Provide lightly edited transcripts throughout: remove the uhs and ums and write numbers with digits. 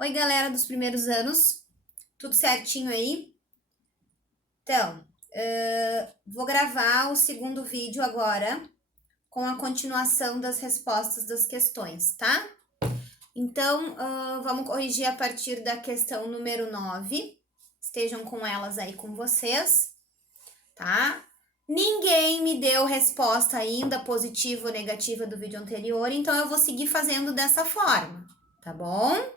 Oi, galera dos primeiros anos, tudo certinho aí? Então, vou gravar o segundo vídeo agora com a continuação das respostas das questões, tá? Então, vamos corrigir a partir da questão número 9. Estejam com elas aí com vocês, tá? Ninguém me deu resposta ainda, positiva ou negativa, do vídeo anterior, então eu vou seguir fazendo dessa forma, tá bom?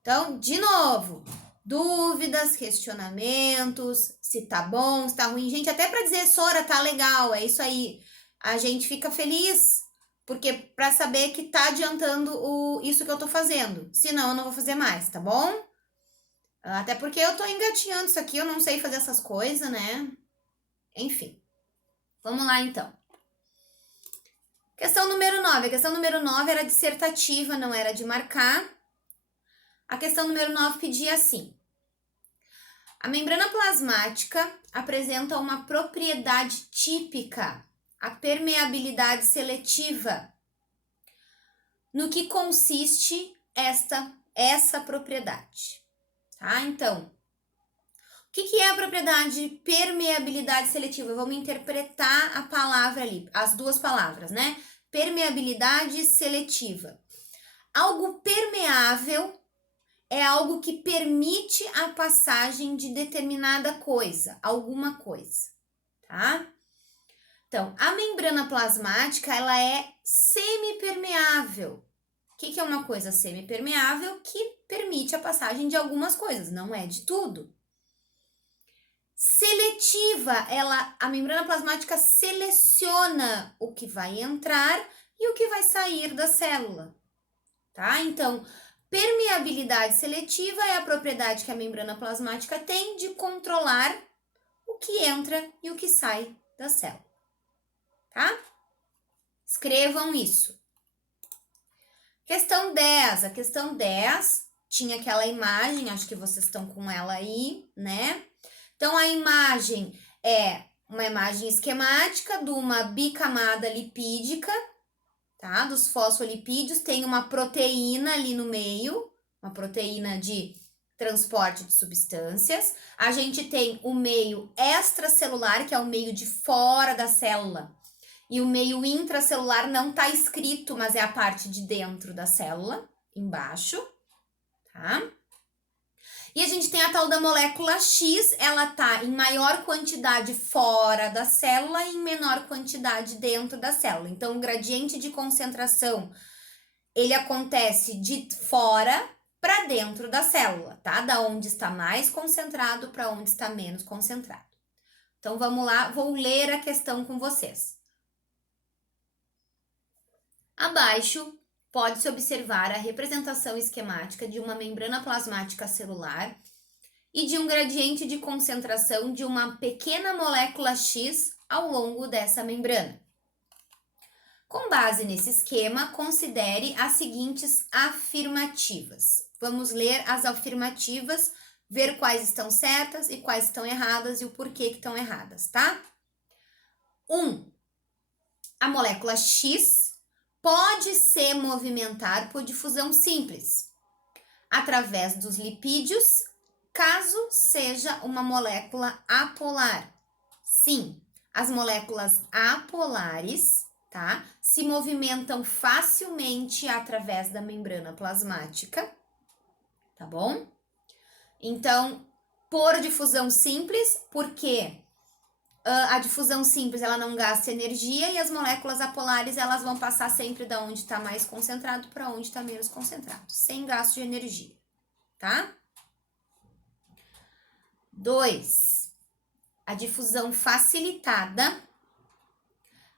Então, de novo, dúvidas, questionamentos, se tá bom, se tá ruim. Gente, até para dizer, Sora, tá legal, é isso aí. A gente fica feliz, porque para saber que tá adiantando isso que eu tô fazendo. Senão, eu não vou fazer mais, tá bom? Até porque eu tô engatinhando isso aqui, eu não sei fazer essas coisas, né? Enfim. Vamos lá, então. Questão número 9. A questão número 9 era dissertativa, não era de marcar. A questão número 9 pedia assim: a membrana plasmática apresenta uma propriedade típica, a permeabilidade seletiva. No que consiste essa propriedade? Tá? Então, o que é a propriedade permeabilidade seletiva? Vamos interpretar a palavra ali, as duas palavras, né? Permeabilidade seletiva. Algo permeável é algo que permite a passagem de determinada coisa, alguma coisa, tá? Então, a membrana plasmática, ela é semipermeável. O que é uma coisa semipermeável? Que permite a passagem de algumas coisas, não é de tudo. Seletiva, a membrana plasmática seleciona o que vai entrar e o que vai sair da célula, tá? Então, permeabilidade seletiva é a propriedade que a membrana plasmática tem de controlar o que entra e o que sai da célula, tá? Escrevam isso. Questão 10. A questão 10 tinha aquela imagem, acho que vocês estão com ela aí, né? Então, a imagem é uma imagem esquemática de uma bicamada lipídica, tá? Dos fosfolipídios, tem uma proteína ali no meio, uma proteína de transporte de substâncias. A gente tem o meio extracelular, que é o meio de fora da célula, e o meio intracelular não tá escrito, mas é a parte de dentro da célula, embaixo, tá? E a gente tem a tal da molécula X, ela tá em maior quantidade fora da célula e em menor quantidade dentro da célula. Então, o gradiente de concentração, ele acontece de fora para dentro da célula, tá? Da onde está mais concentrado para onde está menos concentrado. Então, vamos lá, vou ler a questão com vocês. Abaixo, pode-se observar a representação esquemática de uma membrana plasmática celular e de um gradiente de concentração de uma pequena molécula X ao longo dessa membrana. Com base nesse esquema, considere as seguintes afirmativas. Vamos ler as afirmativas, ver quais estão certas e quais estão erradas e o porquê que estão erradas, tá? 1. A molécula X pode se movimentar por difusão simples, através dos lipídios, caso seja uma molécula apolar. Sim, as moléculas apolares, tá, se movimentam facilmente através da membrana plasmática, tá bom? Então, por difusão simples, porque a difusão simples ela não gasta energia e as moléculas apolares elas vão passar sempre da onde está mais concentrado para onde está menos concentrado, sem gasto de energia, tá? 2. A difusão facilitada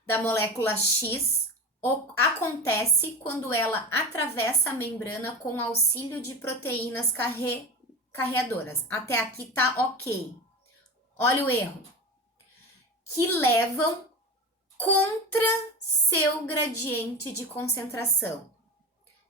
da molécula X acontece quando ela atravessa a membrana com auxílio de proteínas carreadoras. Até aqui tá ok. Olha o erro. Que levam contra seu gradiente de concentração.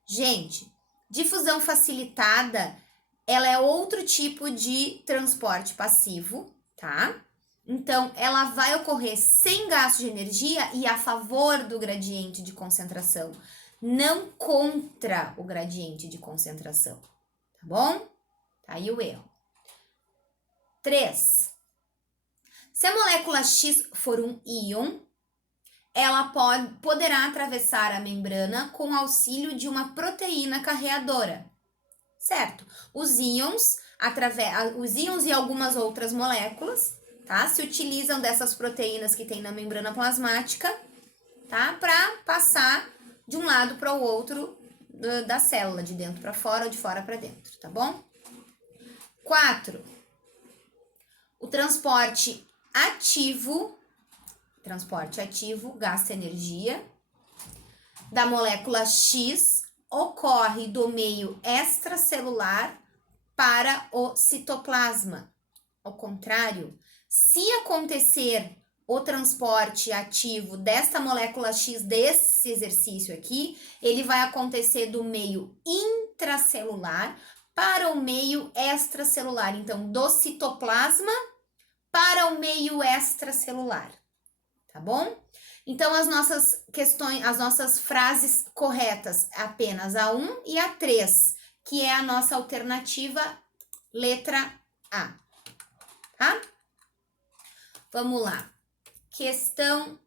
Gente, difusão facilitada, ela é outro tipo de transporte passivo, tá? Então, ela vai ocorrer sem gasto de energia e a favor do gradiente de concentração, não contra o gradiente de concentração, tá bom? Tá aí o erro. 3. Se a molécula X for um íon, ela poderá atravessar a membrana com auxílio de uma proteína carreadora, certo? Os íons e algumas outras moléculas, tá? Se utilizam dessas proteínas que tem na membrana plasmática, tá? Para passar de um lado para o outro da célula, de dentro para fora ou de fora para dentro, tá bom? 4. O transporte ativo, gasta energia, da molécula X ocorre do meio extracelular para o citoplasma. Ao contrário, se acontecer o transporte ativo desta molécula X, desse exercício aqui, ele vai acontecer do meio intracelular para o meio extracelular. Então, do citoplasma para o meio extracelular, tá bom? Então, as nossas questões, as nossas frases corretas, apenas a 1 e a 3, que é a nossa alternativa letra A, tá? Vamos lá. Questão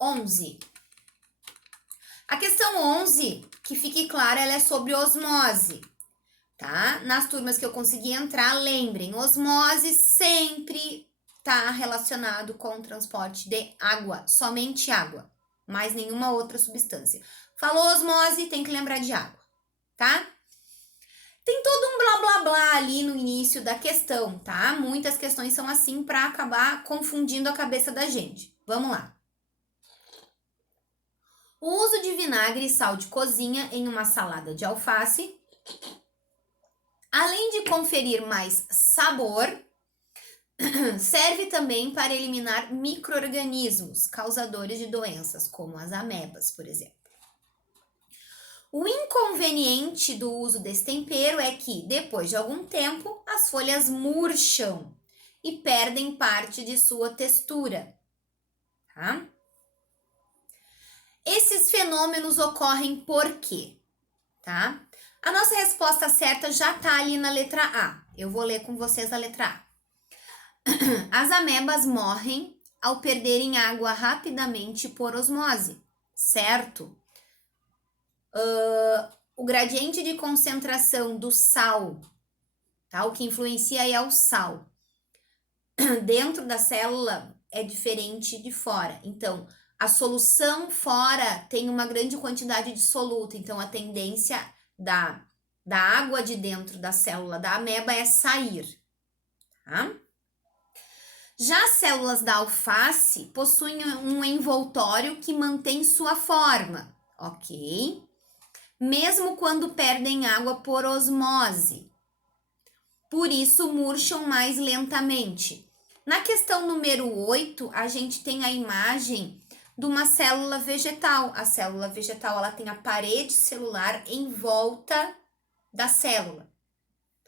11. A questão 11, que fique clara, ela é sobre osmose, tá? Nas turmas que eu consegui entrar, lembrem, osmose sempre está relacionado com o transporte de água, somente água, mais nenhuma outra substância. Falou osmose, tem que lembrar de água, tá? Tem todo um blá blá blá ali no início da questão, tá? Muitas questões são assim para acabar confundindo a cabeça da gente. Vamos lá. O uso de vinagre e sal de cozinha em uma salada de alface, além de conferir mais sabor, serve também para eliminar micro-organismos causadores de doenças, como as amebas, por exemplo. O inconveniente do uso desse tempero é que, depois de algum tempo, as folhas murcham e perdem parte de sua textura, tá? Esses fenômenos ocorrem por quê? Tá? A nossa resposta certa já está ali na letra A. Eu vou ler com vocês a letra A. As amebas morrem ao perderem água rapidamente por osmose, certo? O gradiente de concentração do sal, tá? O que influencia aí é o sal. Dentro da célula é diferente de fora. Então, a solução fora tem uma grande quantidade de soluto. Então, a tendência da água de dentro da célula da ameba é sair, tá? Já as células da alface possuem um envoltório que mantém sua forma, ok? Mesmo quando perdem água por osmose. Por isso, murcham mais lentamente. Na questão número 8, a gente tem a imagem de uma célula vegetal. A célula vegetal, ela tem a parede celular em volta da célula,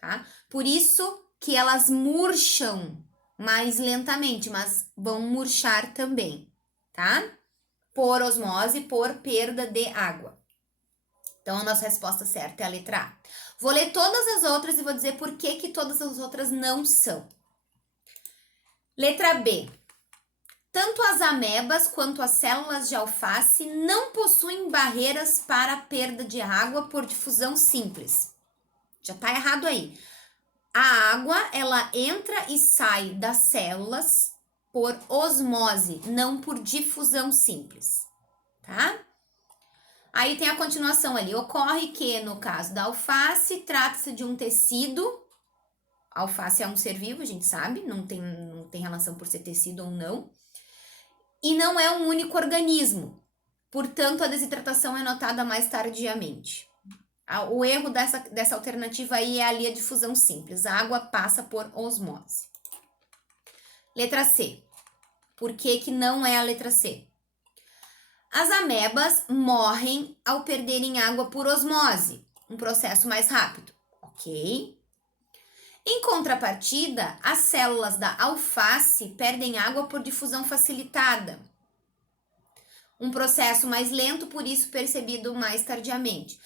tá? Por isso que elas murcham mais lentamente, mas vão murchar também, tá? Por osmose, por perda de água. Então, a nossa resposta certa é a letra A. Vou ler todas as outras e vou dizer por que todas as outras não são. Letra B. Tanto as amebas quanto as células de alface não possuem barreiras para a perda de água por difusão simples. Já tá errado aí. A água, ela entra e sai das células por osmose, não por difusão simples, tá? Aí tem a continuação ali. Ocorre que, no caso da alface, trata-se de um tecido. A alface é um ser vivo, a gente sabe, não tem relação por ser tecido ou não. E não é um único organismo. Portanto, a desidratação é notada mais tardiamente. O erro dessa alternativa aí é ali a difusão simples. A água passa por osmose. Letra C. Por que não é a letra C? As amebas morrem ao perderem água por osmose, um processo mais rápido, ok? Em contrapartida, as células da alface perdem água por difusão facilitada, um processo mais lento, por isso percebido mais tardiamente.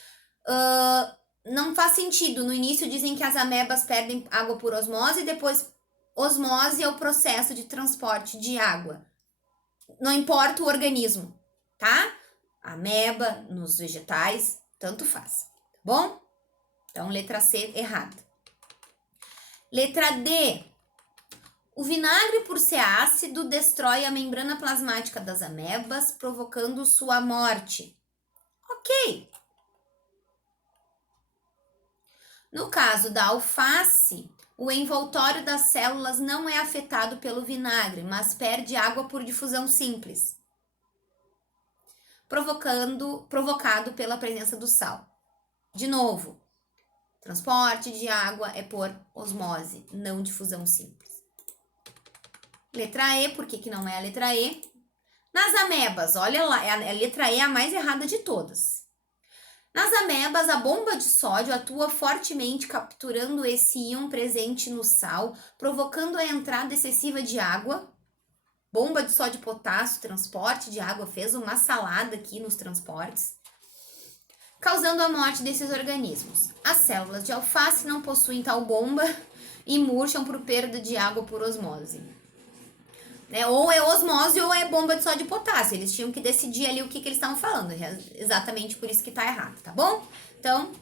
não faz sentido. No início dizem que as amebas perdem água por osmose e depois osmose é o processo de transporte de água. Não importa o organismo, tá? Ameba, nos vegetais, tanto faz, tá bom? Então, letra C, errada. Letra D. O vinagre, por ser ácido, destrói a membrana plasmática das amebas, provocando sua morte. Ok. No caso da alface, o envoltório das células não é afetado pelo vinagre, mas perde água por difusão simples, provocado pela presença do sal. De novo, transporte de água é por osmose, não difusão simples. Letra E, por que não é a letra E? Nas amebas, olha lá, a letra E é a mais errada de todas. Nas amebas, a bomba de sódio atua fortemente capturando esse íon presente no sal, provocando a entrada excessiva de água. Bomba de sódio e potássio, transporte de água, fez uma salada aqui nos transportes, causando a morte desses organismos. As células de alface não possuem tal bomba e murcham por perda de água por osmose. Ou é osmose ou é bomba de sódio e potássio. Eles tinham que decidir ali o que eles estavam falando. É exatamente por isso que tá errado, tá bom? Então,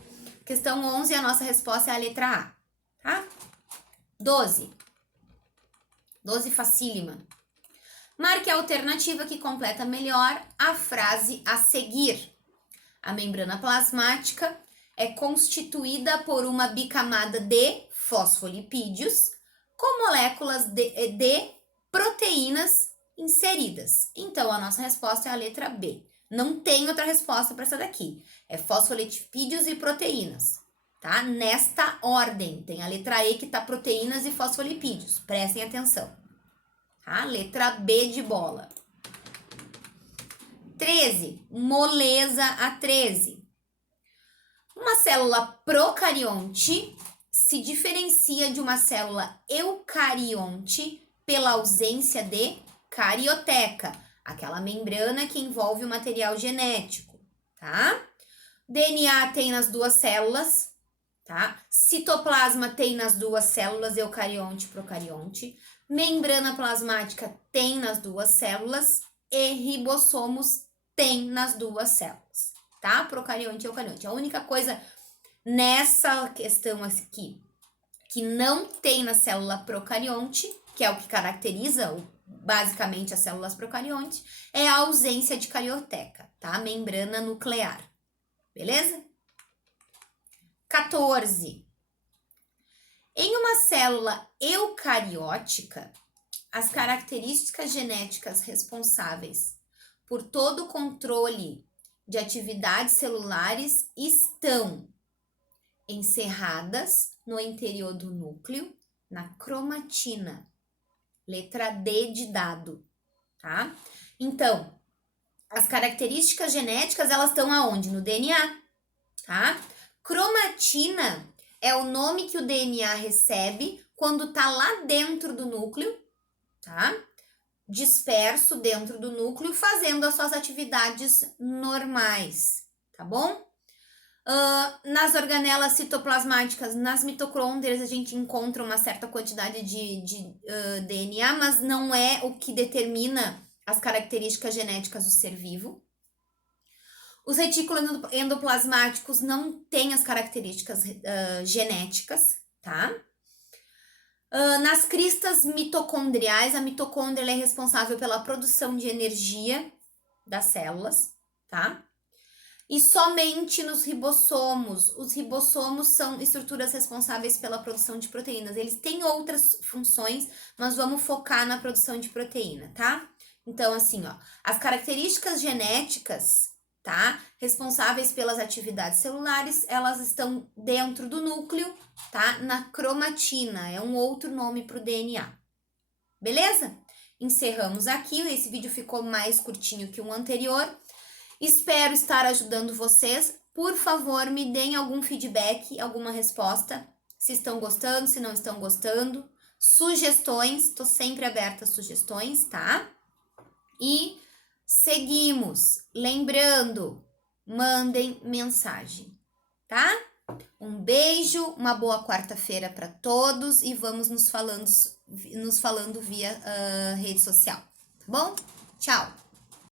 questão 11, a nossa resposta é a letra A, tá? 12. 12 facílima. Marque a alternativa que completa melhor a frase a seguir. A membrana plasmática é constituída por uma bicamada de fosfolipídios com moléculas de proteínas inseridas. Então, a nossa resposta é a letra B. Não tem outra resposta para essa daqui. É fosfolipídios e proteínas, tá? Nesta ordem. Tem a letra E que tá proteínas e fosfolipídios. Prestem atenção. Tá? Letra B de bola. 13. Moleza a 13. Uma célula procarionte se diferencia de uma célula eucarionte pela ausência de carioteca, aquela membrana que envolve o material genético, tá? DNA tem nas duas células, tá? Citoplasma tem nas duas células, eucarionte e procarionte. Membrana plasmática tem nas duas células e ribossomos tem nas duas células, tá? Procarionte e eucarionte. A única coisa nessa questão aqui que não tem na célula procarionte, que é o que caracteriza basicamente as células procariontes, é a ausência de carioteca, tá? Membrana nuclear. Beleza? 14. Em uma célula eucariótica, as características genéticas responsáveis por todo o controle de atividades celulares estão encerradas no interior do núcleo, na cromatina. Letra D de dado, tá? Então, as características genéticas, elas estão aonde? No DNA, tá? Cromatina é o nome que o DNA recebe quando tá lá dentro do núcleo, tá? Disperso dentro do núcleo, fazendo as suas atividades normais, tá bom? Nas organelas citoplasmáticas, nas mitocôndrias, a gente encontra uma certa quantidade de DNA, mas não é o que determina as características genéticas do ser vivo. Os retículos endoplasmáticos não têm as características genéticas, tá? Nas cristas mitocondriais, a mitocôndria é responsável pela produção de energia das células, tá? E somente nos ribossomos. Os ribossomos são estruturas responsáveis pela produção de proteínas. Eles têm outras funções, mas vamos focar na produção de proteína, tá? Então, assim, ó, as características genéticas, tá? Responsáveis pelas atividades celulares, elas estão dentro do núcleo, tá? Na cromatina, é um outro nome para o DNA. Beleza? Encerramos aqui. Esse vídeo ficou mais curtinho que o anterior. Espero estar ajudando vocês. Por favor, me deem algum feedback, alguma resposta. Se estão gostando, se não estão gostando. Sugestões, estou sempre aberta a sugestões, tá? E seguimos. Lembrando, mandem mensagem, tá? Um beijo, uma boa quarta-feira para todos e vamos nos falando via rede social, tá bom? Tchau!